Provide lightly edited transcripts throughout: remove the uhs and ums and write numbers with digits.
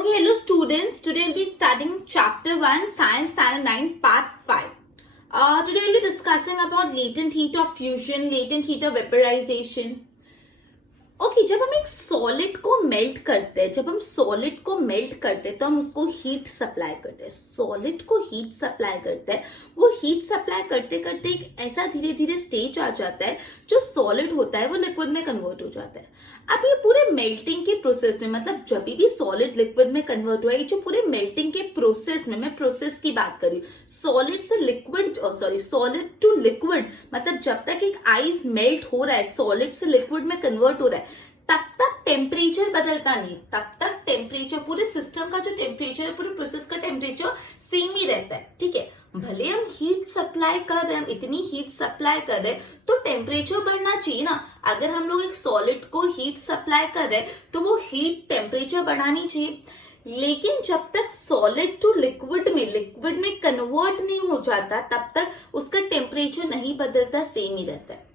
Okay, hello students. Today we'll be studying chapter 1, Science Standard 9, part 5. Today we'll be discussing about latent heat of fusion, latent heat of vaporization. Okay जब हम एक solid को melt करते हैं तो हम उसको हीट सप्लाई करते हैं। सॉलिड को हीट सप्लाई करते हैं, वो हीट सप्लाई करते करते एक ऐसा धीरे धीरे स्टेज आ जाता है जो सॉलिड होता है वो लिक्विड में कन्वर्ट हो जाता है। अब ये पूरे मेल्टिंग के प्रोसेस में, मतलब जब भी सॉलिड लिक्विड में कन्वर्ट हुआ, ये जो पूरे मेल्टिंग के प्रोसेस में, मैं प्रोसेस की बात कर रही हूँ, सॉलिड से लिक्विड, सॉलिड टू लिक्विड, मतलब जब तक एक आइस मेल्ट हो रहा है, सॉलिड से लिक्विड में कन्वर्ट हो रहा है, तब तक टेम्परेचर बदलता नहीं। तब तक टेम्परेचर, पूरे सिस्टम का जो टेम्परेचर है, पूरे प्रोसेस का टेम्परेचर सेम ही रहता है। ठीक है, भले हम हीट सप्लाई कर रहे हैं, हम इतनी हीट सप्लाई कर रहे हैं तो टेम्परेचर बढ़ना चाहिए ना। अगर हम लोग एक सॉलिड को हीट सप्लाई कर रहे हैं तो वो हीट टेम्परेचर बढ़ानी चाहिए। लेकिन जब तक सॉलिड टू लिक्विड में कन्वर्ट नहीं हो जाता तब तक उसका टेम्परेचर नहीं बदलता, सेम ही रहता है।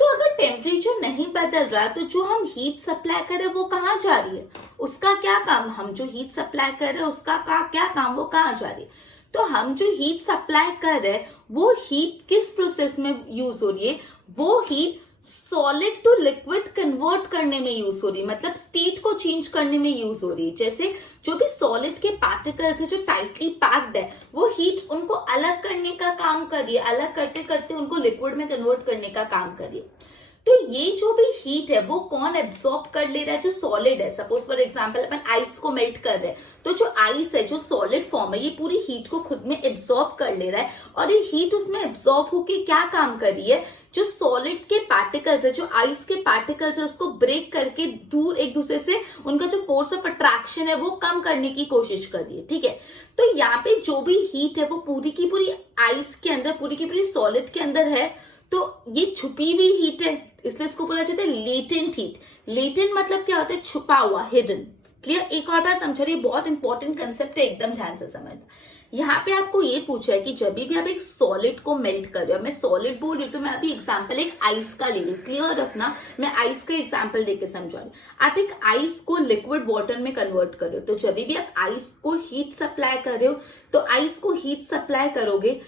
तो अगर टेम्परेचर नहीं बदल रहा तो जो हम हीट सप्लाई कर रहे हैं वो कहाँ जा रही है, उसका क्या काम, हम जो हीट सप्लाई कर रहे हैं उसका क्या काम, वो कहाँ जा रही है। तो हम जो हीट सप्लाई कर रहे हैं वो हीट किस प्रोसेस में यूज हो रही है, वो heat solid to liquid convert करने में यूज हो रही है, मतलब स्टेट को चेंज करने में यूज हो रही है। जैसे जो भी सॉलिड के पार्टिकल्स है जो टाइटली पैक्ड है, वो हीट उनको अलग करने का काम कर रही है, अलग करते करते उनको लिक्विड में कन्वर्ट करने का काम कर रही है। तो ये जो भी हीट है वो कौन एब्सॉर्ब कर ले रहा है, जो सॉलिड है। Suppose for example upon ice को मेल्ट कर रहे हैं, तो जो आइस है, जो सॉलिड फॉर्म है, ये पूरी हीट को खुद में एब्सॉर्ब कर ले रहा है, और ये हीट उसमें एब्सॉर्ब होके क्या काम कर रही है, जो सॉलिड के पार्टिकल्स है, जो आइस के पार्टिकल्स है, उसको ब्रेक करके दूर एक दूसरे से उनका जो फोर्स ऑफ अट्रैक्शन है वो कम करने की कोशिश कर रही है। ठीक है, तो यहाँ पे जो भी हीट है वो पूरी की पूरी आइस के अंदर, पूरी की पूरी सॉलिड के अंदर है, तो ये छुपी हुई हीट है, इसलिए इसको बोला जाता है लेटेंट हीट। लेटेंट मतलब क्या होता है, छुपा हुआ, हिडन। क्लियर, एक और बार समझ रही, बहुत इंपॉर्टेंट कंसेप्ट है, एकदम ध्यान से समझना। यहाँ पे आपको ये पूछा है कि जब भी आप एक सॉलिड को मेल्ट कर रहे हो, मैं सॉलिड बोल रही हूँ तो मैं अभी एग्जांपल एक आइस का ले रही हूँ। क्लियर रखना, मैं आइस का एग्जांपल देके समझा रही हूँ। आप एक आइस को लिक्विड वाटर में कन्वर्ट कर रहे हो, तो जब भी आप आइस को हीट सप्लाई कर रहे हो, तो आइस को हीट सप्लाई करोगे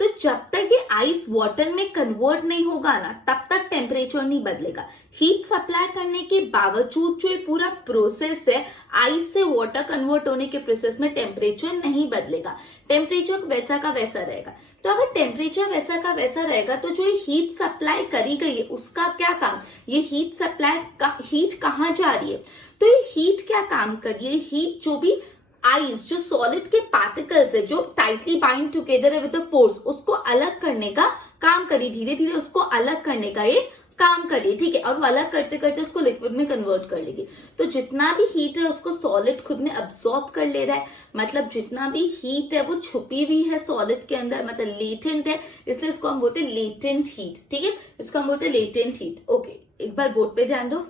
तो जब तक ये आइस वाटर में कन्वर्ट नहीं होगा ना, तब तक टेम्परेचर नहीं बदलेगा। हीट सप्लाई करने के बावजूद जो ये पूरा प्रोसेस है, आइस से वाटर कन्वर्ट होने के प्रोसेस में टेम्परेचर नहीं बदलेगा, टेम्परेचर वैसा का वैसा रहेगा। तो अगर टेम्परेचर वैसा का वैसा रहेगा तो जो हीट सप्लाई करी गई है उसका क्या काम, ये हीट सप्लाई का हीट कहाँ जा रही है, तो ये हीट क्या काम कर रही है, हीट जो भी आइस, जो सॉलिड के पार्टिकल्स है, जो टाइटली बाइंड टुगेदर है विद द फोर्स, उसको अलग करने का काम करिए, धीरे धीरे उसको अलग करने का ये काम करिए। ठीक है, और वो अलग करते करते उसको लिक्विड में कन्वर्ट कर लेगी। तो जितना भी हीट है उसको सॉलिड खुद में अब्सॉर्ब कर ले रहा है, मतलब जितना भी हीट है वो छुपी हुई है सॉलिड के अंदर, मतलब लेटेंट है, इसलिए इसको हम बोलते हैं लेटेंट हीट। ठीक है, इसको हम बोलते हैं लेटेंट हीट। ओके, एक बार बोर्ड पे ध्यान दो।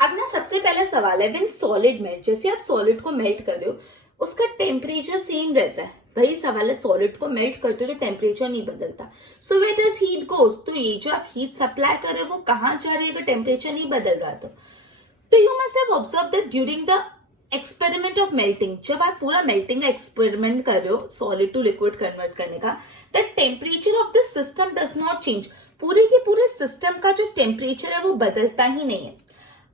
अब ना सबसे पहला सवाल है, व्हेन सॉलिड मेल्ट, जैसे आप सॉलिड को मेल्ट कर रहे हो उसका टेम्परेचर सेम रहता है। वही सवाल है, सॉलिड को मेल्ट करते हो तो टेम्परेचर नहीं बदलता, सो वेयर दिस हीट गोस, तो ये जो आप हीट सप्लाई कर रहे हो वो कहाँ जा रही है अगर टेम्परेचर नहीं बदल रहा तो you must have observe that during the experiment of melting, जब आप पूरा मेल्टिंग का एक्सपेरिमेंट कर रहे हो सॉलिड टू लिक्विड कन्वर्ट करने का, the temperature of the system does not change. पूरे के पूरे सिस्टम का जो टेम्परेचर है वो बदलता ही नहीं है।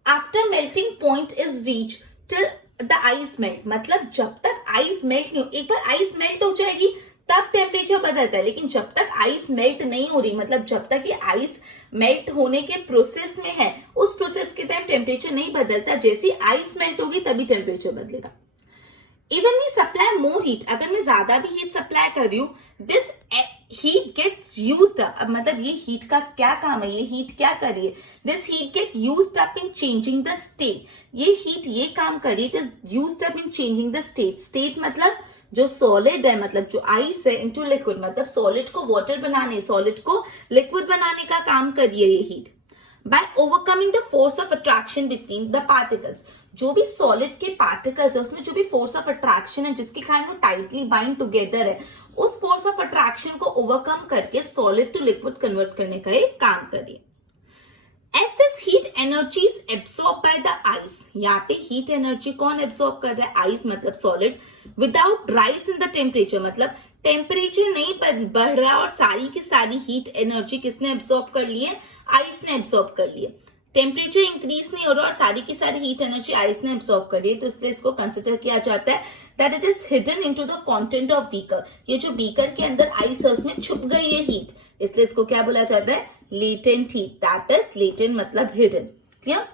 After melting point is reach till the ice melt, मतलब जब तक आइस मेल्ट नहीं हो, एक बार आइस मेल्ट हो जाएगी तब टेम्परेचर बदलता है, लेकिन जब तक आइस मेल्ट नहीं हो रही, मतलब जब तक ये आइस मेल्ट होने के प्रोसेस में है, उस प्रोसेस के टाइम टेम्परेचर नहीं बदलता, जैसे आइस मेल्ट होगी तभी टेम्परेचर बदलेगा। Even we supply more heat, अगर मैं ज्यादा भी हीट सप्लाई कर रही हूँ, this heat gets used up, अब मतलब ये हीट का क्या काम है, ये हीट क्या कर रही है, this heat get used up in changing the state, ये हीट ये काम कर रही है, it is used up in changing the state. State मतलब जो सॉलिड है, मतलब जो आइस है, इनटू लिक्विड, मतलब सॉलिड को वाटर बनाने, सॉलिड को लिक्विड बनाने का काम कर रही है ये heat. by overcoming the force of attraction between the particles, जो भी सॉलिड के पार्टिकल्स है उसमें जो भी फोर्स ऑफ अट्रैक्शन है जिसके कारण वो टाइटली बाइंड टुगेदर है, उस फोर्स ऑफ अट्रैक्शन को ओवरकम करके सॉलिड टू लिक्विड कन्वर्ट करने का एक काम करिए। As this heat energy is absorbed by the ice, यहाँ पे heat energy कौन absorb कर रहा है? Ice मतलब solid, without rise in the temperature, मतलब टेम्परेचर नहीं बढ़ रहा और सारी की सारी हीट एनर्जी किसने एब्सॉर्ब कर ली है? आइस ने एब्सॉर्ब कर ली है। टेम्परेचर इंक्रीज नहीं हो रहा और सारी की सारी हीट एनर्जी आइस ने एब्सॉर्ब कर ली है, तो इसलिए इसको कंसिडर किया जाता है that it is hidden into the content of beaker. ये जो बीकर के अंदर आइस है उसमें छुप गई है हीट, इसलिए इसको क्या बोला जाता है? Latent heat. That is latent मतलब हिडन। क्लियर?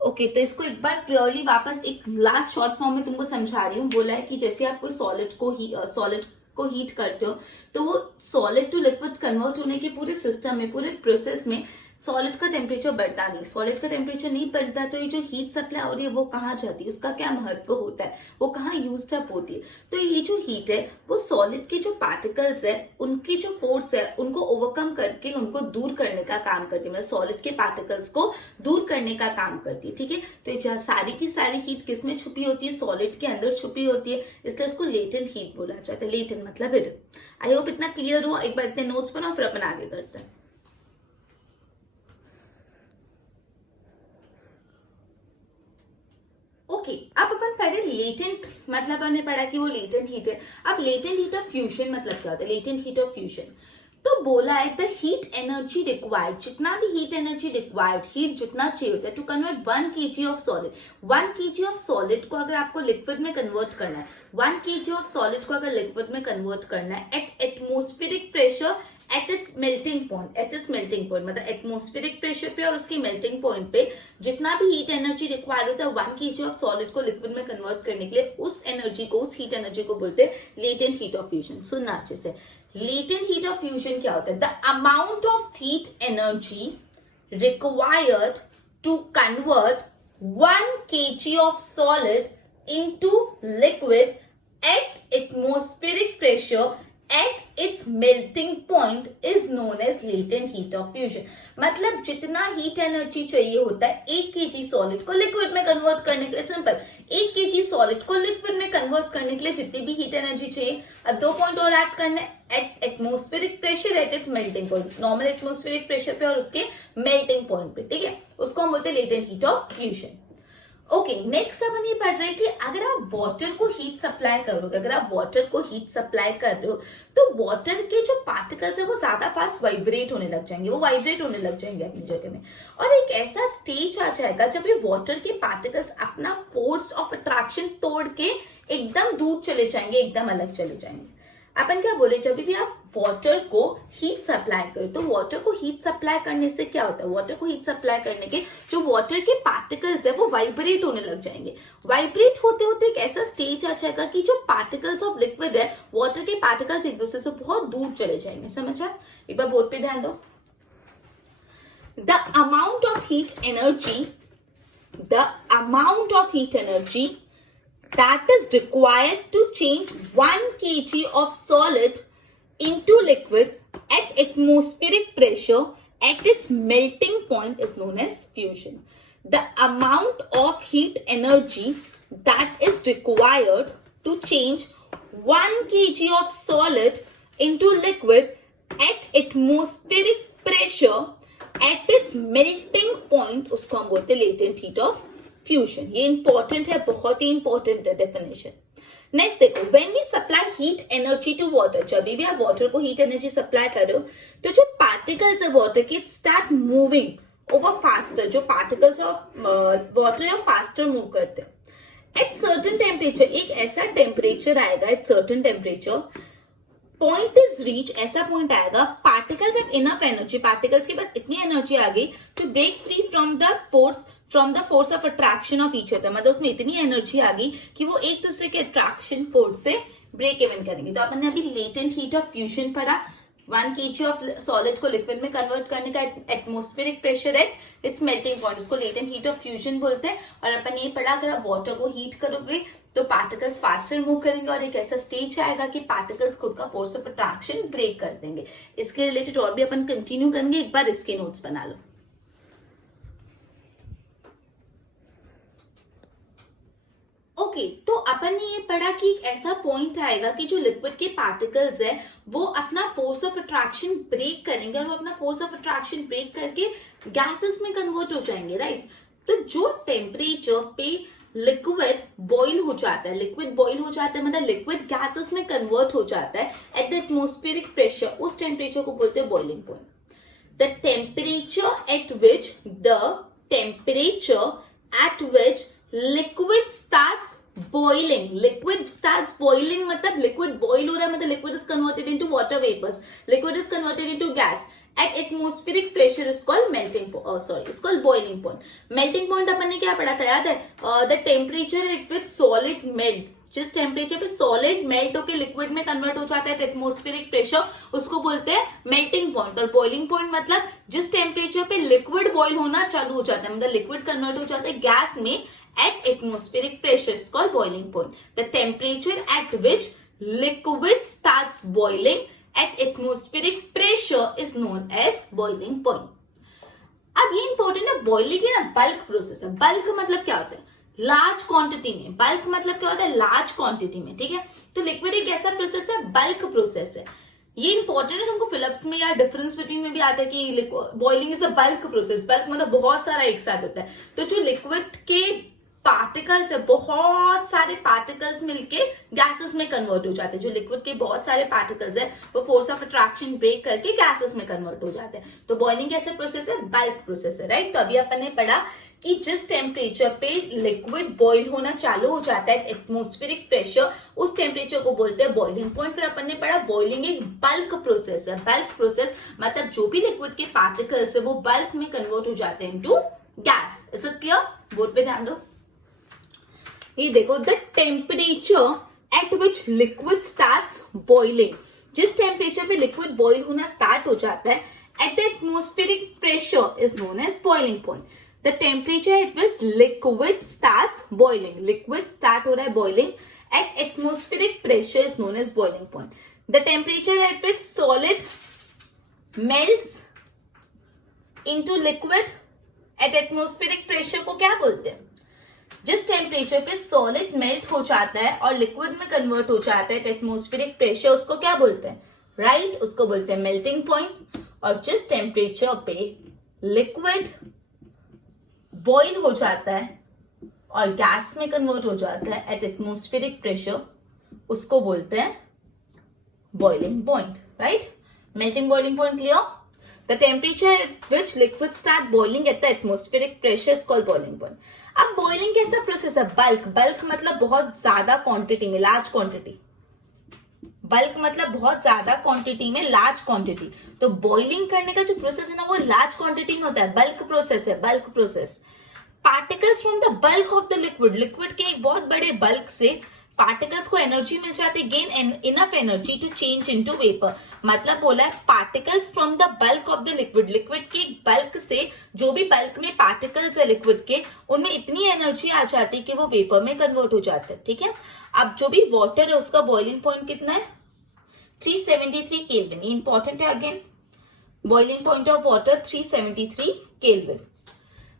ओके, तो इसको एक बार क्लियरली वापस एक लास्ट शॉर्ट फॉर्म में तुमको समझा रही हूँ। बोला है कि जैसे आप कोई सॉलिड को हीट करते हो तो वो सॉलिड टू लिक्विड कन्वर्ट होने के पूरे सिस्टम में, पूरे प्रोसेस में सॉलिड का टेम्परेचर बढ़ता नहीं। सॉलिड का टेम्परेचर नहीं बढ़ता तो ये जो हीट सप्लाई हो रही है वो कहाँ जाती है, उसका क्या महत्व होता है, वो कहाँ यूज्ड अप होती है? तो ये जो हीट है वो सॉलिड के जो पार्टिकल्स है उनकी जो फोर्स है उनको ओवरकम करके उनको दूर करने का काम करती है, मतलब सॉलिड के पार्टिकल्स को दूर करने का काम करती है। ठीक है, तो ये सारी की सारी हीट किस में छुपी होती है? सॉलिड के अंदर छुपी होती है, इसलिए उसको लेटेंट हीट बोला जाता है। लेटेंट मतलब हिडन। आई होप इतना क्लियर हुआ। एक बार इतने नोट्स बनाओ फिर अपन आगे करते हैं। ओके, अब अपन पढ़े लेटेंट, मतलब हमने पढ़ा कि वो लेटेंट हीट है। अब लेटेंट हीट ऑफ फ्यूजन मतलब क्या होता है? लेटेंट हीट ऑफ फ्यूजन तो बोला है द हीट एनर्जी रिक्वायर्ड, जितना भी हीट एनर्जी रिक्वायर्ड, हीट जितना चाहिए होता है to convert 1 kg of solid. 1 kg of solid को अगर आपको लिक्विड में कन्वर्ट करना है, 1 kg ऑफ सॉलिड को अगर लिक्विड में कन्वर्ट करना है eight atmospheric pressure at its melting point, eight its melting point मतलब एटमॉस्फेरिक प्रेशर पे और उसकी मेल्टिंग पॉइंट पे जितना भी हीट एनर्जी रिक्वायर्ड होता है 1 kg ऑफ सॉलिड को लिक्विड में कन्वर्ट करने के लिए, उस एनर्जी को, उस हीट एनर्जी को बोलते हैं लेटेंट हीट ऑफ फ्यूजन। सुनना अच्छे से, लेटेंट हीट ऑफ फ्यूजन क्या होता है? The amount of heat energy required to convert 1 kg of solid into liquid at atmospheric pressure at its melting point is known as latent heat of fusion. मतलब जितना heat energy चाहिए होता है 1 kg solid को liquid में convert करने के लिए, सिंपल 1 kg सॉलिड को लिक्विड में कन्वर्ट करने के लिए जितनी भी हीट एनर्जी चाहिए, अब 2 पॉइंट और ऐड करने, eight atmospheric pressure at its melting point, normal atmospheric pressure पे और उसके मेल्टिंग पॉइंट पे। ठीक है, उसको हम बोलते हैं latent heat of fusion. Okay, next अपन ये पढ़ रहे हैं कि अगर आप वाटर को हीट सप्लाई करोगे, अगर आप वाटर को हीट सप्लाई कर रहे हो तो वाटर के जो पार्टिकल्स है वो ज्यादा फास्ट वाइब्रेट होने लग जाएंगे, वो वाइब्रेट होने लग जाएंगे अपनी जगह में, और एक ऐसा स्टेज आ जाएगा जब ये वाटर के पार्टिकल्स अपना फोर्स ऑफ अट्रैक्शन तोड़ के एकदम दूर चले जाएंगे, एकदम अलग चले जाएंगे। अपन क्या बोले, जब भी आप वाटर को हीट सप्लाई करो तो वाटर को हीट सप्लाई करने से क्या होता है? वाटर को हीट सप्लाई करने के जो वाटर के पार्टिकल्स है वो वाइब्रेट होने लग जाएंगे। वाइब्रेट होते होते एक ऐसा स्टेज आ जाएगा कि जो पार्टिकल्स ऑफ लिक्विड है, वाटर के पार्टिकल्स एक दूसरे से बहुत दूर चले जाएंगे। समझा? एक बार बोर्ड पे ध्यान दो। The amount of heat energy, the amount of heat energy that is required to change 1 kg of solid into liquid at atmospheric pressure at its melting point is known as fusion. The amount of heat energy that is required to change 1 kg of solid into liquid at atmospheric pressure at its melting point, उसको हम बोलते हैं latent heat of fusion. ये important है, बहुत ही important है definition. Next देखो, when we supply heat energy to water, जब भी आप वाटर को हीट एनर्जी सप्लाई कर रहे हो तो जो पार्टिकल्स है वाटर के स्टार्ट मूविंग ओवर फास्टर, जो पार्टिकल्स वाटर है फास्टर मूव करते हैं एट सर्टेन टेम्परेचर। एक ऐसा टेम्परेचर आएगा at certain temperature, point is reach, ऐसा पॉइंट आएगा particles have enough energy, particles के पास इतनी एनर्जी आ गई to break free from the force of attraction of each other, मतलब उसमें इतनी एनर्जी आ गई कि वो एक दूसरे के अट्रैक्शन फोर्स से ब्रेक इवन करेंगे। तो अपन ने अभी लेटेंट हीट ऑफ फ्यूजन पढ़ा, 1 kg ऑफ सॉलिड को लिक्विड में कन्वर्ट करने का एटमॉस्फेरिक प्रेशर है इट्स मेल्टिंग पॉइंट, इसको लेटेंट हीट ऑफ फ्यूजन बोलते हैं। और अपन ये पढ़ा अगर आप वाटर को हीट करोगे तो पार्टिकल्स फास्टर मूव करेंगे और एक ऐसा स्टेज आएगा कि पार्टिकल्स खुद का फोर्स ऑफ अट्रैक्शन ब्रेक कर देंगे। इसके रिलेटेड और भी अपन कंटिन्यू करेंगे, एक बार इसके नोट्स बना लो। ओके, तो अपन ने ये पढ़ा कि एक ऐसा पॉइंट आएगा कि जो लिक्विड के पार्टिकल्स है वो अपना फोर्स ऑफ अट्रैक्शन ब्रेक करेंगे और वो अपना फोर्स ऑफ अट्रैक्शन ब्रेक करके गैसेस में कन्वर्ट हो जाएंगे, राइट। तो जो टेम्परेचर पे लिक्विड बॉइल हो जाता है, लिक्विड बॉइल हो जाता है मतलब लिक्विड गैसेस में कन्वर्ट हो जाता है एट द एटमॉस्फेरिक प्रेशर, उस टेम्परेचर को बोलते हैं boiling point. The temperature at which liquid starts boiling, liquid starts boiling मतलब लिक्विड बॉइल हो रहा है, मतलब liquid is converted into water vapours, liquid is converted into gas at atmospheric pressure is called it's called boiling point. Melting point अपन ने क्या पढ़ा था याद है? The temperature at which solid melt, जिस टेम्परेचर पे सॉलिड मेल्ट होकर liquid में कन्वर्ट हो जाता है एटमॉस्फेरिक प्रेशर, उसको बोलते हैं मेल्टिंग पॉइंट। और बॉइलिंग पॉइंट मतलब जिस टेम्परेचर पे लिक्विड बॉइल होना चालू हो जाता है, मतलब लिक्विड कन्वर्ट हो जाता है गैस में eight atmospheric pressure is called boiling point. The temperature at which liquid starts boiling at atmospheric pressure is known as boiling point. अब ये इंपॉर्टेंट है, बॉइलिंग है ना बल्क प्रोसेस है। बल्क मतलब क्या होता है? लार्ज क्वांटिटी में। बल्क मतलब क्या होता है? लार्ज क्वांटिटी में, ठीक है। तो लिक्विड एक ऐसा प्रोसेस है, बल्क प्रोसेस है। ये इंपॉर्टेंट है, तुमको फिलिप्स में या डिफरेंस बिटवीन में भी आता है कि boiling is a bulk process. Bulk मतलब बहुत सारा एक साथ होता है। तो जो लिक्विड के पार्टिकल्स है, बहुत सारे पार्टिकल्स मिलके गैसेस में कन्वर्ट हो जाते हैं। जो लिक्विड के बहुत सारे पार्टिकल्स है वो फोर्स ऑफ अट्रैक्शन ब्रेक करके गैसेस में कन्वर्ट हो जाते हैं। तो बॉइलिंग कैसे प्रोसेस है? बल्क प्रोसेस है, राइट। तो अभी अपन ने पढ़ा कि जिस टेम्परेचर पे लिक्विड बॉइल होना चालू हो जाता है एटमॉस्फेरिक प्रेशर, उस टेम्परेचर को बोलते हैं बॉइलिंग पॉइंट। फिर अपन ने पढ़ा बॉइलिंग एक बल्क प्रोसेस है। बल्क प्रोसेस मतलब जो भी लिक्विड के पार्टिकल्स है वो बल्क में कन्वर्ट हो जाते हैं into gas. Is it clear? Board पे ध्यान दो। ये देखो, the temperature at which liquid starts boiling, जिस टेम्परेचर पे लिक्विड बॉइल होना स्टार्ट हो जाता है at the atmospheric pressure is known as boiling point. The temperature at which liquid starts boiling, liquid start हो रहा है boiling at atmospheric pressure is known as boiling point. The temperature at which solid melts into liquid at atmospheric pressure को क्या बोलते हैं? जिस temperature पे solid melt हो जाता है और लिक्विड में कन्वर्ट हो जाता है एटमॉस्फेरिक प्रेशर, उसको क्या बोलते हैं? राइट, उसको बोलते हैं मेल्टिंग पॉइंट। और जिस टेम्परेचर पे लिक्विड बॉइल हो जाता है और गैस में कन्वर्ट हो जाता है एट एटमॉस्फेरिक प्रेशर, उसको बोलते हैं boiling point, right. Melting boiling point clear? The temperature at which liquids start boiling at the atmospheric pressure is called boiling point. अब boiling कैसा प्रोसेस है? बल्क, बल्क मतलब बहुत ज्यादा क्वांटिटी में, लार्ज क्वांटिटी। बल्क मतलब बहुत ज्यादा क्वांटिटी में, लार्ज क्वांटिटी। तो बॉइलिंग करने का जो प्रोसेस है ना वो लार्ज क्वांटिटी में होता है, बल्क प्रोसेस है, bulk process. Particles from the bulk of the liquid, liquid के एक बहुत बड़े बल्क से पार्टिकल्स को एनर्जी मिल जाती है, gain enough energy to change into vapour. मतलब बोला है particles from the bulk of the liquid, liquid के बल्क से जो भी बल्क में पार्टिकल्स है लिक्विड के, उनमें इतनी एनर्जी आ जाती है कि वो वेपर में कन्वर्ट हो जाते हैं, ठीक है। अब जो भी वाटर है उसका बॉइलिंग पॉइंट कितना है? 373 केल्विन। इंपॉर्टेंट है again, boiling point of water 373 kelvin.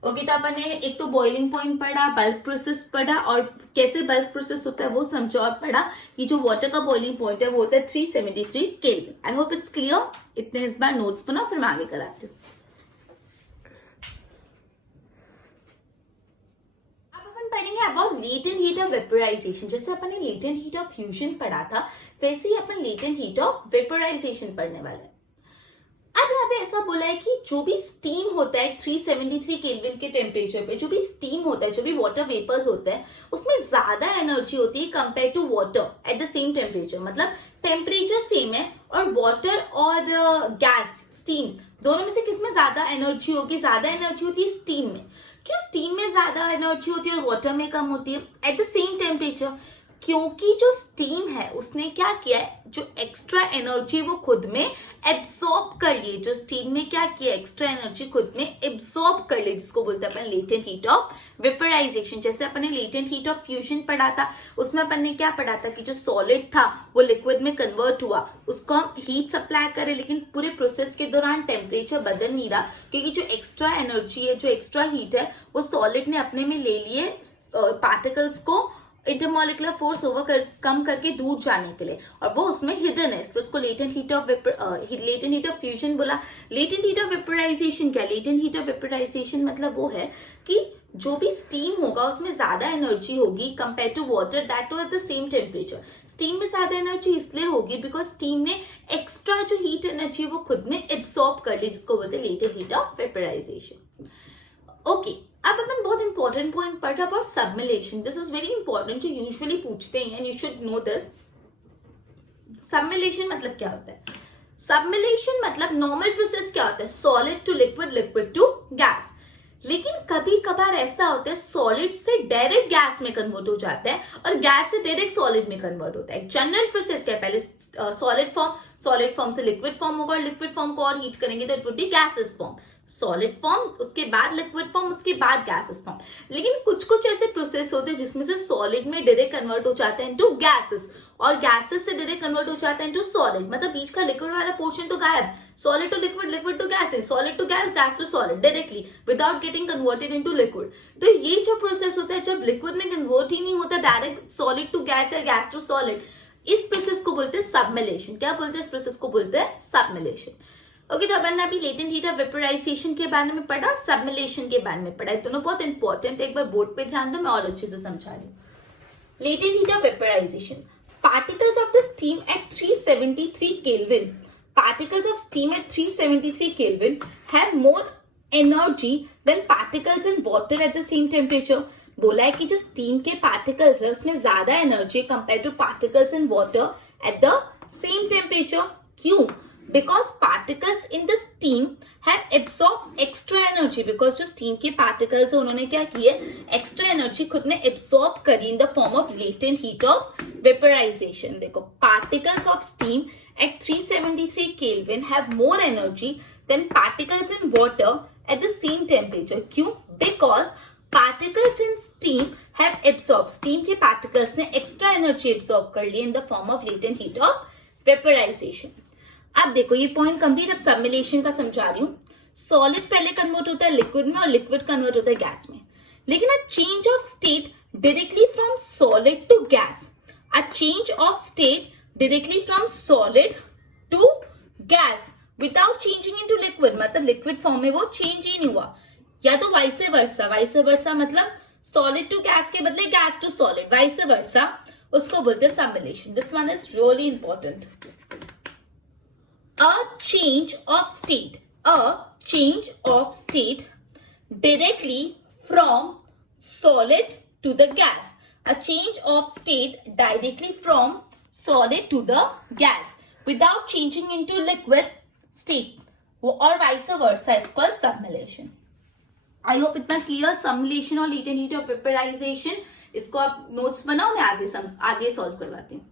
Okay, तो अपन ने एक तो बॉइलिंग पॉइंट पढ़ा, बल्क प्रोसेस पढ़ा और कैसे बल्क प्रोसेस होता है वो समझो, और पढ़ा कि जो वाटर का बॉइलिंग पॉइंट है वो होता है 373 kelvin. I hope it's clear. इतने इस बार नोट्स बनाओ, फिर मैं आगे कराती हूँ। अब अपन पढ़ेंगे about latent heat of vaporisation. जैसे अपन ने लेटेंट हीट ऑफ फ्यूजन पढ़ा था, वैसे ही अपन लेटेंट हीट ऑफ वेपोराइजेशन पढ़ने वाले हैं। अब यहाँ पे ऐसा बोला है कि जो भी स्टीम होता है 373 केल्विन के टेम्परेचर पे, जो भी स्टीम होता है, जो भी वाटर वेपर्स होते हैं, उसमें ज्यादा एनर्जी होती है compare to water at the same temperature. मतलब टेम्परेचर सेम है और वाटर और गैस, स्टीम, दोनों में से किसमें ज्यादा एनर्जी होगी? ज्यादा एनर्जी होती है स्टीम में। क्यों स्टीम में ज्यादा एनर्जी होती है और वाटर में कम होती है एट द सेम टेम्परेचर? क्योंकि जो स्टीम है उसने क्या किया है, जो एक्स्ट्रा एनर्जी वो खुद में एब्सॉर्ब कर ली। जो स्टीम ने क्या किया, एक्स्ट्रा एनर्जी खुद में एब्सॉर्ब कर ली, जिसको बोलते हैं अपन लेटेंट हीट ऑफ वेपोराइजेशन। जैसे अपन ने लेटेंट हीट ऑफ फ्यूजन पढ़ा था, उसमें अपन ने क्या पढ़ा था कि जो सॉलिड था वो लिक्विड में कन्वर्ट हुआ, उसको हम हीट सप्लाई करें, लेकिन पूरे प्रोसेस के दौरान टेम्परेचर बदल नहीं रहा, क्योंकि जो एक्स्ट्रा एनर्जी है, जो एक्स्ट्रा हीट है, वो सॉलिड ने अपने में ले लिए पार्टिकल्स को इंटरमोलिकुलर फोर्स कम करके दूर जाने के लिए, और वो उसमें हिडन है, तो उसको लेटेंट हीट ऑफ फ्यूजन बोला। लेटेंट हीट ऑफ वेपराइजेशन क्या? लेटेंट हीट ऑफ वेपराइजेशन मतलब वो है कि जो भी स्टीम होगा उसमें ज्यादा एनर्जी होगी compare to water that was the same temperature. Steam में ज्यादा एनर्जी इसलिए होगी बिकॉज स्टीम ने एक्स्ट्रा जो हीट एनर्जी वो खुद में एब्सॉर्ब कर ली, जिसको बोलते हैं latent heat of vaporisation. Okay, अब अपन बहुत इंपॉर्टेंट पॉइंट पढ़ रहा about sublimation. This is very important, जो यूजुअली पूछते हैं and you should know this. Sublimation मतलब क्या होता है? सबमिलेशन मतलब नॉर्मल प्रोसेस क्या होता है? Solid to liquid, liquid to gas. लेकिन कभी कभार ऐसा होता है सॉलिड से डायरेक्ट गैस में कन्वर्ट हो जाता है और गैस से डायरेक्ट सॉलिड में कन्वर्ट होता है। जनरल प्रोसेस क्या है? पहले सॉलिड फॉर्म से लिक्विड फॉर्म होगा और लिक्विड फॉर्म को और हीट करेंगे तो it would be gases form. Solid form, उसके बाद लिक्विड फॉर्म, उसके बाद गैसेस फॉर्म। लेकिन कुछ कुछ ऐसे प्रोसेस होते हैं जिसमें से सॉलिड में डायरेक्ट कन्वर्ट हो जाता है इनटू गैसेस और गैसेस से डायरेक्ट कन्वर्ट हो जाता है इनटू सॉलिड, मतलब बीच का लिक्विड वाला पोर्शन तो गायब। Solid to liquid, liquid to gases, solid to gas, gas to solid directly without getting converted into liquid. तो ये जो प्रोसेस होता है जब लिक्विड में कन्वर्ट ही नहीं होता डायरेक्ट सॉलिड टू गैस या गैस टू सॉलिड, इस प्रोसेस को बोलते हैं सबमिलेशन। क्या बोलते हैं इस प्रोसेस को? बोलते हैं सबमिलेशन। ओके, तो अपन ने अभी लेटेंट हीट ऑफ वेपराइजेशन के बारे में पढ़ा और सबमिलेशन के बारे में पढ़ा। दोनों बहुत इंपॉर्टेंट, एक बार बोर्ड पे ध्यान दो, मैं और अच्छे से समझा रही हूँ। Latent heat of vaporisation, particles of the steam at 373 Kelvin, particles of steam at 373 Kelvin have more energy than particles in water at the same temperature। बोला है कि जो स्टीम के पार्टिकल्स है उसमें ज्यादा energy compare to particles in water at the same temperature. क्यों? Because particles in the steam have absorb extra energy, because जो स्टीम के पार्टिकल्स है उन्होंने क्या किए? एक्स्ट्रा एनर्जी खुद में एब्सॉर्ब करी in the form of latent heat of vaporisation. देखो, particles of steam at 373 Kelvin have more energy than particles in water at the same temperature। क्यों? Because particles in steam have absorbed, steam के particles ने extra energy absorb कर ली in the form of latent heat of vaporization। अब देखो ये point complete. अब सबमिलेशन का समझा रही हूँ। सॉलिड पहले कन्वर्ट होता है लिक्विड में और लिक्विड कन्वर्ट होता है गैस में, लेकिन a change of state directly from solid to gas, a change of state directly from solid to gas without changing into liquid, मतलब लिक्विड फॉर्म में वो चेंज ही नहीं हुआ। या तो वाइस वर्सा, वाइस वर्सा मतलब सॉलिड टू गैस के बदले gas to solid, vice versa, उसको बोलते हैं sublimation. This one is really important. A change of state directly from solid to the gas, a change of state directly from solid to the gas without changing into liquid state or vice versa, it's called sublimation। I hope इतना clear. सबमिलेशन और latent heat of vaporisation, इसको आप notes बनाओ, मैं आगे solve करवाती हूँ।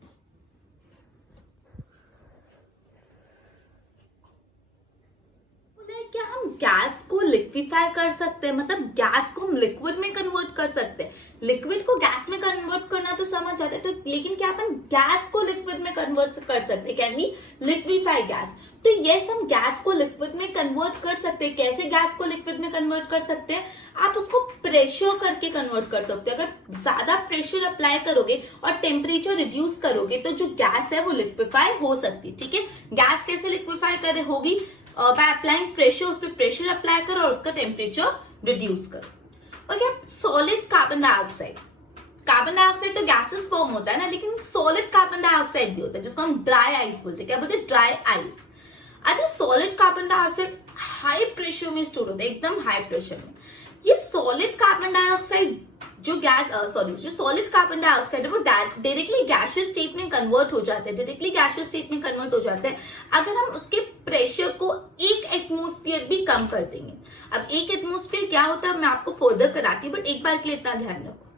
क्या हम गैस को लिक्विफाई कर सकते हैं? मतलब गैस को हम लिक्विड में कन्वर्ट कर सकते हैं। लिक्विड को गैस में कन्वर्ट करना तो समझ आता है, तो लेकिन क्या अपन गैस को लिक्विड में कन्वर्ट कर सकते हैं? Can we liquefy gas? तो यस, हम गैस को लिक्विड में कन्वर्ट कर सकते हैं। कैसे गैस को लिक्विड में कन्वर्ट कर सकते हैं? आप उसको प्रेशर करके कन्वर्ट कर सकते हैं। अगर ज्यादा प्रेशर अप्लाई करोगे और टेम्परेचर रिड्यूस करोगे तो जो गैस है वो लिक्विफाई हो सकती है। ठीक है, गैस कैसे लिक्विफाई होगी? बाय अप्लाइंग प्रेशर, उस पर प्रेशर अप्लाई करो और उसका टेम्परेचर रिड्यूस करो। Okay, solid carbon dioxide, carbon dioxide तो गैसेस फॉर्म होता है ना, लेकिन सॉलिड कार्बन डाइऑक्साइड भी होता है जिसको हम ड्राई आइस बोलते हैं। क्या बोलते हैं? Dry ice. अरे solid carbon dioxide high pressure में स्टोर होता है, एकदम हाई प्रेशर में। ये सॉलिड कार्बन डाइऑक्साइड जो सॉलिड कार्बन डाइऑक्साइड है वो डायरेक्टली गैसियस स्टेट में कन्वर्ट हो जाता है, अगर हम उसके प्रेशर को 1 एटमॉस्फेयर भी कम कर देंगे। अब 1 एटमॉस्फेयर क्या होता है मैं आपको फर्दर कराती हूँ, बट एक बार के लिए इतना ध्यान रखो।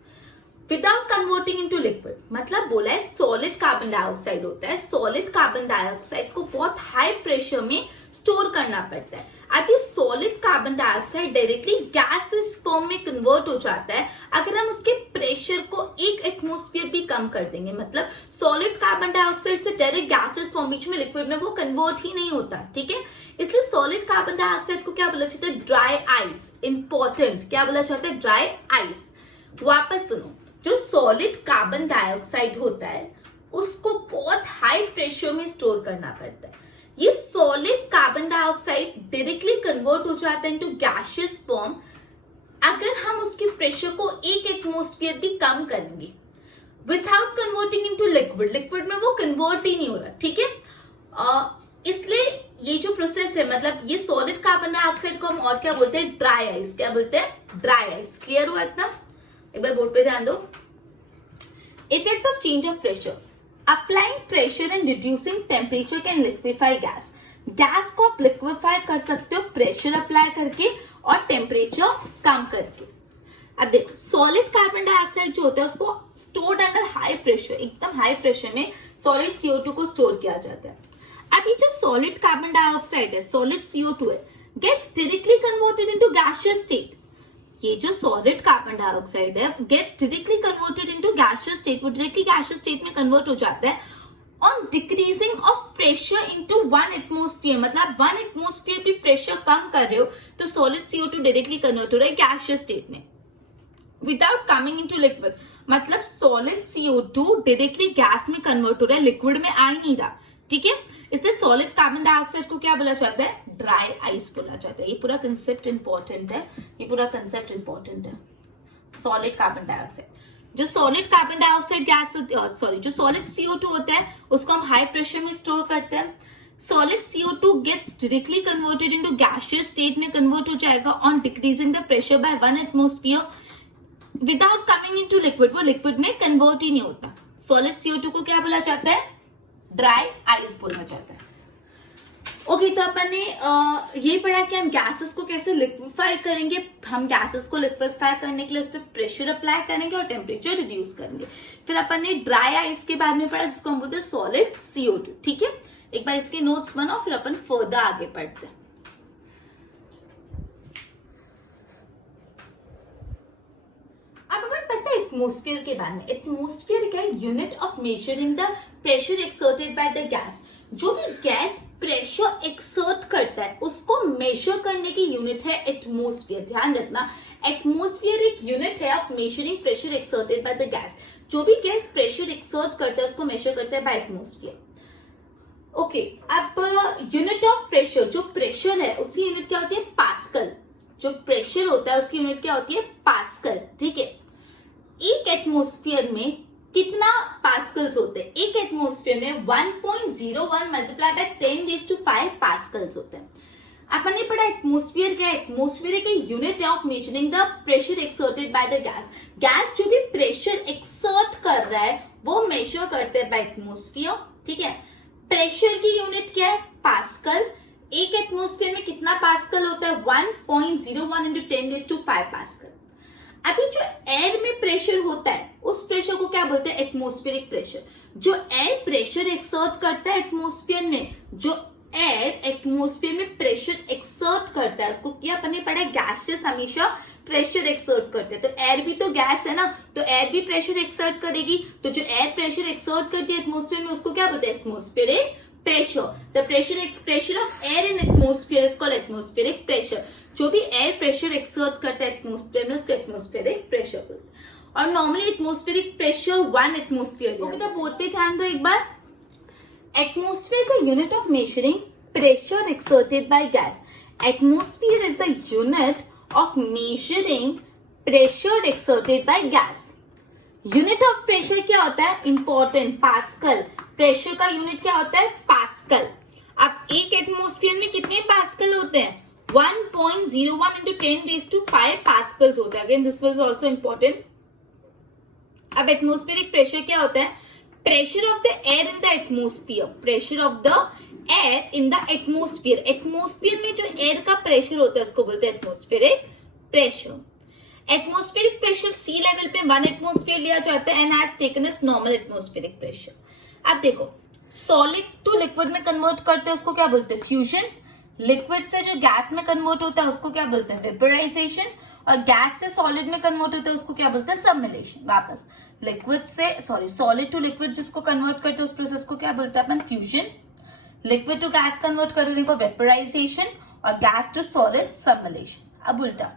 विदाउट कन्वर्टिंग इनटू लिक्विड, मतलब बोला है सॉलिड कार्बन डाइऑक्साइड होता है। सॉलिड कार्बन डाइऑक्साइड को बहुत हाई प्रेशर में स्टोर करना पड़ता है। अब ये solid carbon dioxide directly gas form में कन्वर्ट हो जाता है अगर हम उसके प्रेशर को 1 एटमॉस्फेयर भी कम कर देंगे। मतलब सॉलिड कार्बन डाइऑक्साइड से डायरेक्ट गैसेस फॉर्म बीच में लिक्विड में वो कन्वर्ट ही नहीं होता। ठीक है, इसलिए सॉलिड कार्बन डाइऑक्साइड को क्या बोला जाता है? Dry ice. इंपॉर्टेंट, क्या बोला जाता है? Dry ice. वापस सुनो, जो सॉलिड कार्बन डाइऑक्साइड होता है उसको बहुत हाई प्रेशर में स्टोर करना पड़ता है। ये solid carbon dioxide directly convert हो जाता है इनटू गैसियस फॉर्म अगर हम उसके प्रेशर को 1 एटमॉस्फेयर भी कम करेंगे without converting into liquid. Liquid में वो कन्वर्ट ही नहीं हो रहा, ठीक है। इसलिए ये जो प्रोसेस है, मतलब ये सॉलिड कार्बन डाइऑक्साइड को हम और क्या बोलते हैं, ड्राई आइस। क्या बोलते हैं, ड्राई आइस। क्लियर हुआ इतना? एक बार बोर्ड पे ध्यान दो। Effect of change of pressure, applying pressure and reducing temperature can liquefy gas. Gas को आप लिक्विफाई कर सकते हो प्रेशर अप्लाई करके और टेम्परेचर कम करके। अब देखो, सॉलिड कार्बन डाइऑक्साइड जो होता है उसको स्टोर्ड अंडर हाई प्रेशर, एकदम हाई प्रेशर में सॉलिड CO2 को स्टोर किया जाता है। अब ये जो सॉलिड कार्बन डाइऑक्साइड है, सॉलिड CO2 है, gets directly converted into gaseous state. ये जो सॉलिड कार्बन डाइऑक्साइड है gets directly converted into gaseous state, वो डायरेक्टली गैसियस स्टेट में कन्वर्ट हो जाता है on decreasing of pressure into 1 atmosphere. मतलब 1 एटमॉस्फेयर भी प्रेशर कम कर रहे हो तो सॉलिड CO2 डायरेक्टली कन्वर्ट हो रहा है गैसियस स्टेट में विदाउट कमिंग इनटू लिक्विड। मतलब सॉलिड CO2 डायरेक्टली गैस में कन्वर्ट हो रहा है, लिक्विड में आ ही नहीं रहा, ठीक है। इसलिए सॉलिड कार्बन डाइऑक्साइड को क्या बोला जाता है, ड्राई आइस बोला जाता है। ये पूरा कंसेप्ट इंपॉर्टेंट है, ये पूरा कंसेप्ट इंपॉर्टेंट है। सॉलिड कार्बन डाइऑक्साइड, जो solid carbon dioxide gas, sorry, जो सॉलिड CO2 होता है उसको हम हाई प्रेशर में स्टोर करते हैं। Solid CO2 gets directly converted into gaseous state में कन्वर्ट हो जाएगा on decreasing the pressure by 1 atmosphere without coming into liquid. वो लिक्विड में कन्वर्ट ही नहीं होता। सॉलिड CO2 को क्या बोला जाता है, ड्राई आइस बोला जाता है। ओके, तो अपन ने ये पढ़ा कि हम गैसेस को कैसे लिक्विफाई करेंगे। हम गैसेस को लिक्विफाई करने के लिए उस पर प्रेशर अप्लाई करेंगे और टेम्परेचर रिड्यूस करेंगे। फिर अपन ने ड्राई आइस के बारे में पढ़ा जिसको हम बोलते हैं सॉलिड CO2, ठीक है। एक बार इसके नोट्स बनाओ फिर अपन फर्दर आगे पढ़ते हैं। अब अपन पढ़ते हैं एटमॉस्फेयर के बारे में। एटमॉस्फेयर क्या है, unit of measuring the pressure exerted by the gas. जो भी गैस प्रेशर एक्सर्ट करता है उसको मेजर करने की यूनिट है एटमॉस्फेयर। ध्यान रखना, एटमॉस्फेयर एक यूनिट है of measuring pressure exerted by the gas. जो भी गैस प्रेशर एक्सर्ट करता है उसको मेजर करता है बाय एटमॉस्फेयर। ओके, अब यूनिट ऑफ प्रेशर, जो प्रेशर है उसकी यूनिट क्या होती है, पास्कल। जो प्रेशर होता है उसकी यूनिट क्या होती है, पास्कल, ठीक है। एक एटमॉस्फेयर में कितना पास्कल्स होते हैं, एक एटमॉस्फेयर में 1.01 मल्टीप्लाई बाय 10⁵ पास्कल्स होते हैं। अपन ने पढ़ा एटमॉस्फेयर क्या है, एटमॉस्फेयर एक यूनिट है of measuring the pressure exerted by the gas. Gas जो भी प्रेशर एक्सर्ट कर रहा है वो मेजर करते हैं बाय एटमॉस्फेयर, ठीक है। प्रेशर की यूनिट क्या है, पास्कल। एक एटमॉस्फेयर में कितना पास्कल होता है, 1.01 × 10⁵ पास्कल। अभी जो एयर में प्रेशर होता है उस प्रेशर को क्या बोलते हैं, एटमॉस्फेरिक प्रेशर। जो एयर प्रेशर एक्सर्ट करता है एटमॉस्फेयर में, जो एयर एटमॉस्फेयर में प्रेशर एक्सर्ट करता है उसको क्या अपन ने पढ़ा है, गैसेस हमेशा प्रेशर एक्सर्ट करते हैं। तो एयर भी तो गैस है ना, तो एयर भी प्रेशर एक्सर्ट करेगी। तो जो एयर प्रेशर एक्सर्ट करती है एटमॉस्फेयर में उसको क्या बोलते हैं, atmospheric pressure. The pressure of air in atmosphere is called atmospheric pressure. जो भी एयर प्रेशर एक्सर्ट करता है एटमॉस्फेयर में उसको एटमॉस्फेरिक प्रेशर बोलते हैं। और normally atmospheric pressure 1 atmosphere. Okay, तो बोर्ड पे ध्यान दो एक बार। Atmosphere is a unit of measuring pressure exerted by gas. Atmosphere is a unit of measuring pressure exerted by gas. Unit of pressure क्या होता है, इंपॉर्टेंट, पास्कल। प्रेशर का यूनिट क्या होता है, पास्कल। अब एक एटमॉस्फेयर में कितने पास्कल होते हैं, 1.01 × 10⁵ पास्कल्स होता है। Again this was also important. अब एटमॉस्फेरिक प्रेशर क्या होता है, pressure of the air in the atmosphere. Pressure of the air in the atmosphere. Atmosphere में जो एयर का प्रेशर होता है उसको बोलते हैं atmospheric pressure. Atmospheric pressure sea level पे 1 एटमॉस्फेयर लिया जाता है and has taken as normal atmospheric pressure. अब देखो, सॉलिड टू लिक्विड में कन्वर्ट करते हैं उसको क्या बोलते हैं, फ्यूजन। लिक्विड से जो गैस में कन्वर्ट होता है उसको क्या बोलते हैं, वेपराइजेशन। और गैस से सॉलिड में कन्वर्ट होता है उसको क्या बोलते हैं, सबमिलेशन। वापस लिक्विड से सॉलिड टू लिक्विड जिसको कन्वर्ट करते हैं उस प्रोसेस को क्या बोलते हैं अपन, fusion. Liquid to gas convert करने को वेपराइजेशन और गैस टू सॉलिड सबमिलेशन। अब उल्टा,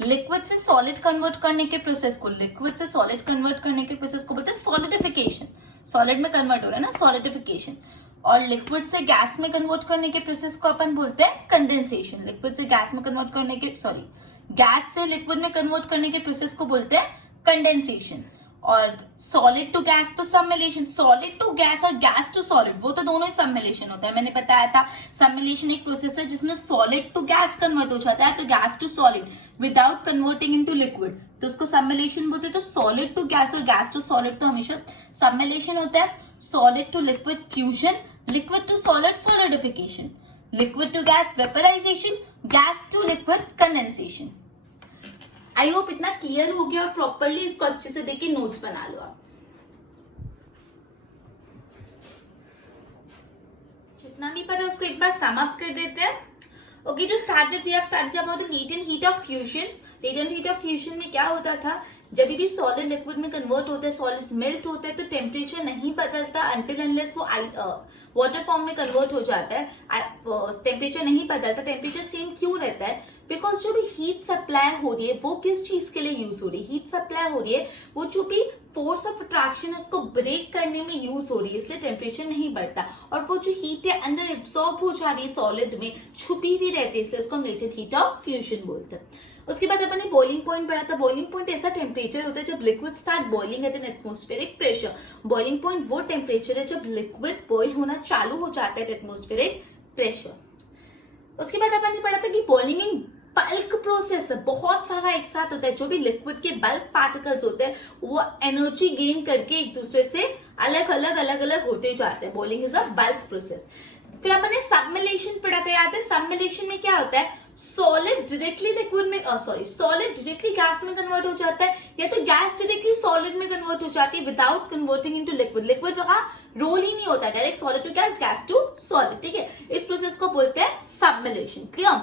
लिक्विड से सॉलिड कन्वर्ट करने के प्रोसेस को, लिक्विड से सॉलिड कन्वर्ट करने के प्रोसेस को बोलते हैं सॉलिडिफिकेशन, सॉलिड में कन्वर्ट हो रहा है ना, सॉलिडिफिकेशन। और लिक्विड से गैस में कन्वर्ट करने के प्रोसेस को अपन बोलते हैं कंडेंसेशन। लिक्विड से गैस में कन्वर्ट करने के, सॉरी, गैस से लिक्विड में कन्वर्ट करने के प्रोसेस को बोलते हैं कंडेंसेशन। और सॉलिड टू गैस तो सबमिलेशन, सॉलिड टू गैस और गैस टू सॉलिड वो तो दोनों ही सबमिलेशन होता है। मैंने बताया था सबमिलेशन एक प्रोसेस है जिसमें सॉलिड टू गैस कन्वर्ट हो जाता है, तो gas to solid without converting into liquid, तो उसको सबमिलेशन बोलते हैं। तो सॉलिड टू गैस और गैस टू सॉलिड तो हमेशा सबमिलेशन होता है। Solid to liquid fusion, liquid to solid solidification, liquid to gas vaporisation, gas to liquid condensation. I hope इतना क्लियर हो गया और प्रॉपरली इसको अच्छे से देखिए, नोट्स बना लो आप। जितना भी पढ़ा उसको एक बार सम अप कर देते हैं। Okay, to start with we have started about the latent heat of fusion. Latent heat of fusion में क्या होता था, जब भी सॉलिड लिक्विड में कन्वर्ट होता है, सॉलिड मेल्ट होता है, तो टेम्परेचर नहीं बदलता अनटिल अनलेस वो वाटर फॉर्म में कन्वर्ट हो जाता है। टेम्परेचर नहीं बदलता, टेम्परेचर सेम क्यों रहता है? बिकॉज जो भी हीट सप्लाई हो रही है वो किस चीज के लिए यूज हो रही है? हीट सप्लाई हो रही है वो जो भी फोर्स ऑफ अट्रैक्शन है उसको ब्रेक करने में यूज हो रही है, इसलिए टेम्परेचर नहीं बढ़ता। और वो जो हीट है अंदर एब्सॉर्ब हो जा रही है, सॉलिड में छुपी हुई रहती है, इसलिए उसको हम लेटेंट हीट ऑफ फ्यूजन बोलते हैं। उसके बाद अपन ने बॉइलिंग पॉइंट पढ़ा था। बॉइलिंग पॉइंट ऐसा टेम्परेचर होता है जब liquid start boiling at an atmospheric pressure. Boiling point वो टेम्परेचर है जब लिक्विड बॉइल होना चालू हो जाता है एट एटमॉस्फेरिक प्रेशर। उसके बाद अपन ने पढ़ा था कि बॉइलिंग इन बल्क प्रोसेस है, बहुत सारा एक साथ होता है। जो भी लिक्विड के बल्क पार्टिकल्स होते हैं वो एनर्जी गेन करके एक दूसरे से अलग अलग होते जाते हैं। Boiling is a bulk process. फिर अपन ने सबमिलेशन पढ़ा था, याद है? सबमिलेशन में क्या होता है, सॉलिड डायरेक्टली लिक्विड में, सॉलिड डायरेक्टली गैस में कन्वर्ट हो जाता है, या तो गैस डायरेक्टली सॉलिड में कन्वर्ट हो जाती है without converting into liquid. Liquid का रोल ही नहीं होता, direct solid to gas, gas to solid. ठीक है, इस प्रोसेस को बोलते हैं सबमिलेशन। क्लियर?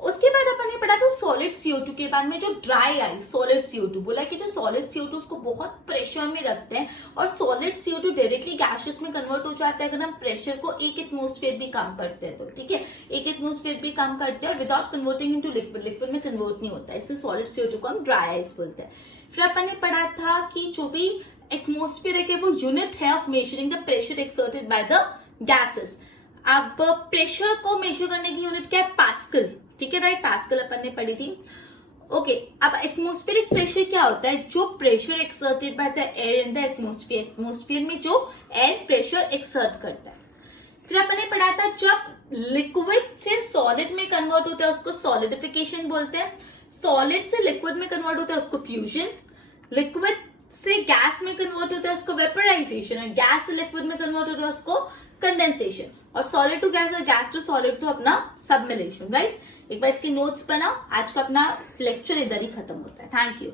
उसके बाद अपन ने पढ़ा था सॉलिड CO2 के बारे में, जो ड्राई आई सॉलिड CO2 बोला कि जो सॉलिड CO2 उसको बहुत प्रेशर में रखते हैं और सॉलिड CO2 डायरेक्टली गैसेस में कन्वर्ट हो जाता है अगर हम प्रेशर को 1 एटमॉस्फेयर भी कम करते हैं तो। ठीक है, 1 एटमॉस्फेयर भी कम करते हैं और without converting into liquid, liquid में कन्वर्ट नहीं होता है, इससे सॉलिड CO2 को हम ड्राई आइस बोलते हैं। फिर अपन ने पढ़ा था कि जो भी एटमॉस्फेयर है वो यूनिट है of measuring the pressure exerted by the gases. अब प्रेशर को मेजर करने की यूनिट क्या है? पास्कल। ठीक है, राइट, पास्कल अपन ने पढ़ी थी। ओके, अब एटमॉस्फेरिक प्रेशर क्या होता है? जो pressure exerted by the air in the atmosphere, atmosphere में जो एयर प्रेशर एक्सर्ट करता है। फिर अपन ने पढ़ा था जब लिक्विड से सॉलिड में कन्वर्ट होता है उसको सॉलिडिफिकेशन बोलते हैं, सॉलिड से लिक्विड में कन्वर्ट होता है उसको फ्यूजन, लिक्विड से गैस में कन्वर्ट होता है उसको वेपराइजेशन, और गैस से लिक्विड में कन्वर्ट होता है उसको कंडेंसेशन, और सॉलिड टू गैस और गैस टू सॉलिड तो अपना सबमिलेशन। राइट, एक बार इसके नोट्स बनाओ। आज का अपना लेक्चर इधर ही खत्म होता है। Thank you.